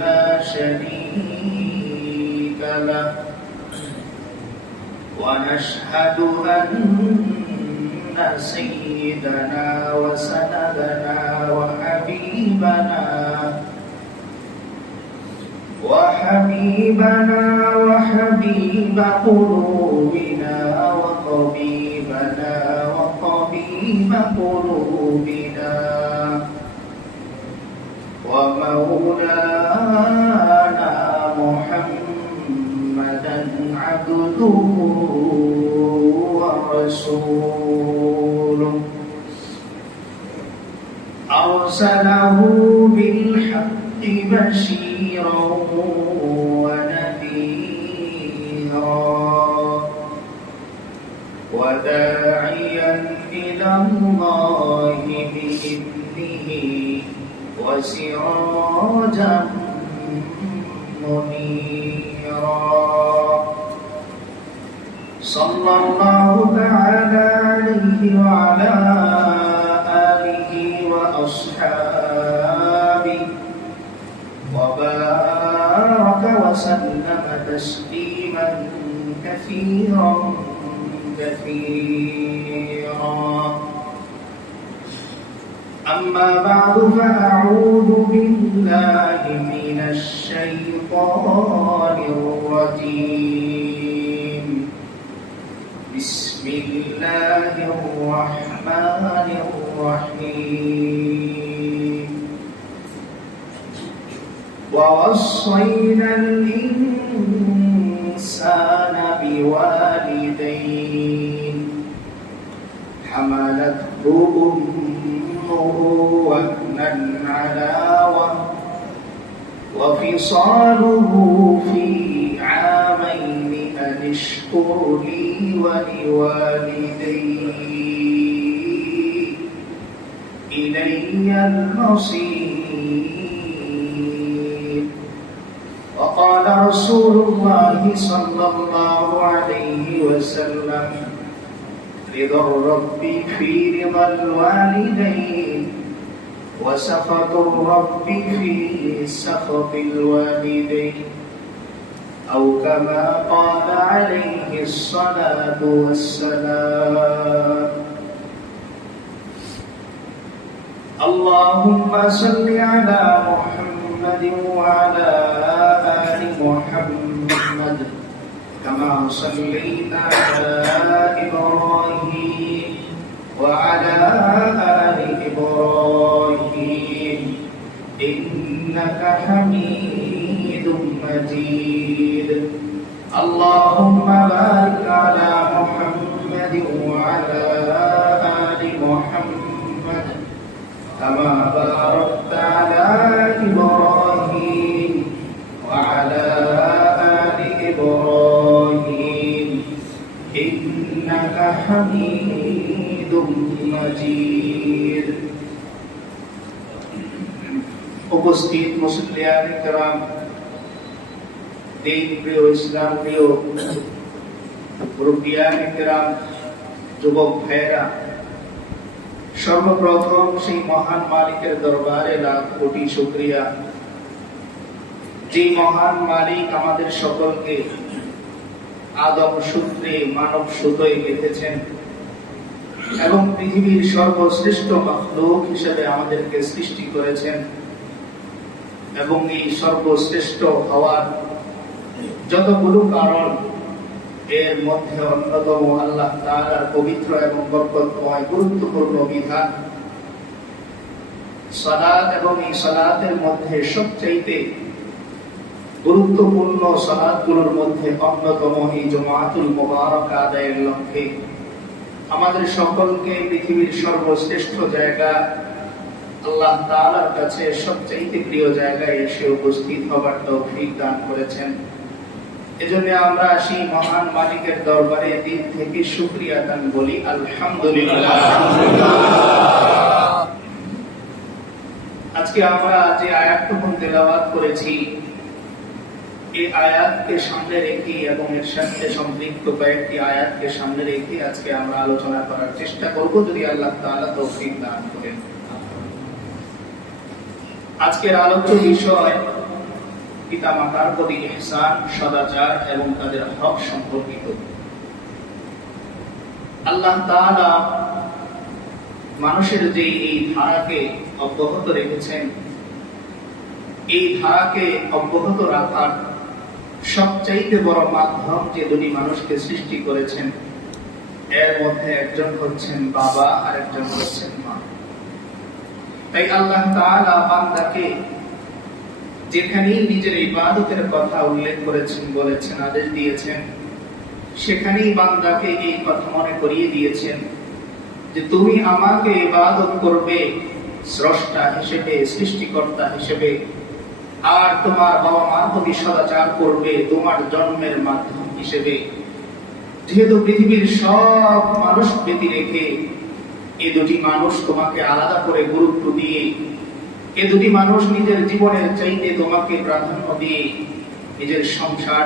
لا شريك له ونشهد أن سيدنا وسندنا وحبيب قلوبنا وطبيب قلوبنا ومولانا محمدا عبده ورسوله أرسله بالحق بشيرا ونذيرا وداعيا إلى الله بإذنه وسراجا منيرا صلى الله تعالى عليه وعلى آله وأصحابه وبارك وسلم تسليما كثيرا أما بعد فأعوذ بالله من الشيطان الرجيم بسم الله الرحمن الرحيم ووصينا الإنسان بوالديه حملته أمه وهنا على وهن وفصاله في عامين أن اشكر لي ولوالديك إلي المصير وقال رسول الله صلى الله عليه وسلم رضا الرب في رضا الوالدين وسخط الرب في سخط الوالدين أو كما قال عليه الصلاة والسلام اللهم صل على محمد وعلى آل محمد كما صليت على إبراهيم وعلى آل إبراهيم إنك حميد مجيد اللهم بارك على محمد وعلى آل محمد كما باركت على إبراهيم وعلى آل إبراهيم إنك حميد مجيد উপস্থিত মুসলিয়ান کرام দিন প্রিয় ইসলাম প্রিয় মুরব্বিয়ান کرام যুবক ভাইরা সর্বপ্রথম সেই মহান মালিকের দরবারে লাখ কোটি শুকরিয়া যে মহান মালিক আমাদের সকলকে আদম সূত্রে মানব সুতোয় গেঁথেছেন এবং পৃথিবীর সর্বশ্রেষ্ঠ মাখলুক হিসেবে আমাদেরকে সৃষ্টি করেছেন এবং এই সর্বশ্রেষ্ঠ হওয়ার যতগুলো কারণ এর মধ্যে অন্যতম আল্লাহ তাআলার পবিত্র এবং বরকতময় গুরুত্বপূর্ণ বিধান সালাত এবং এই সালাতের মধ্যে সবচাইতে গুরুত্বপূর্ণ সালাতগুলোর মধ্যে অন্যতম এই জুমাতুল মুবারাক আদায়ের লক্ষ্যে আমাদের সকলকে পৃথিবীর সর্বশ্রেষ্ঠ জায়গা আল্লাহ তাআলার কাছে সবচাইতে প্রিয় জায়গায় এসে উপস্থিত হবার তৌফিক দান করেছেন। এজন্য আমরা সেই মহান মালিকের দরবারে দিল থেকে শুকরিয়া দান বলি আলহামদুলিল্লাহ। আজকে আমরা যে আয়াতটুকু তেলাওয়াত করেছি এই আয়াতকে সামনে রেখে এবং এর সাথে সম্পৃক্ত কয়েকটি আয়াতকে সামনে রেখে আজকে আমরা আলোচনা করার চেষ্টা করব যদি আল্লাহ তাআলা তৌফিক দান করেন। আজকের আলোচ্য বিষয় পিতামাতার প্রতি ইহসান, সদাচার এবং তাদের হক সম্পর্কিত। আল্লাহ তাআলা মানুষের যে এই ধারাকে অব্যাহত রেখেছেন, এই ধারাকে অব্যাহত রাখার সবচাইতে বড় মাধ্যম যে দুটি মানুষকে সৃষ্টি করেছেন, এর মধ্যে একজন হচ্ছেন বাবা আর একজন হচ্ছেন মা। তাই আল্লাহ তাআলা বান্দাকে যেখানেই নিজের ইবাদতের কথা উল্লেখ করেছেন, বলেছেন, আদেশ দিয়েছেন, সেখানেই বান্দাকে এই কথা মনে করিয়ে দিয়েছেন যে তুমি আমাকে ইবাদত করবে স্রষ্টা হিসেবে, সৃষ্টিকর্তা হিসেবে, আর তোমার বাবা মার প্রতি সদাচার করবে তোমার জন্মের মাধ্যম হিসেবে। যেহেতু পৃথিবীর সব মানুষ ব্যতি রেখে এই দুটি মানুষ তোমাকে আলাদা করে গুরুত্ব দিয়ে, এই দুটি মানুষ নিজের জীবনের চাইতে তোমাকে প্রাধান্য দিয়ে নিজের সংসার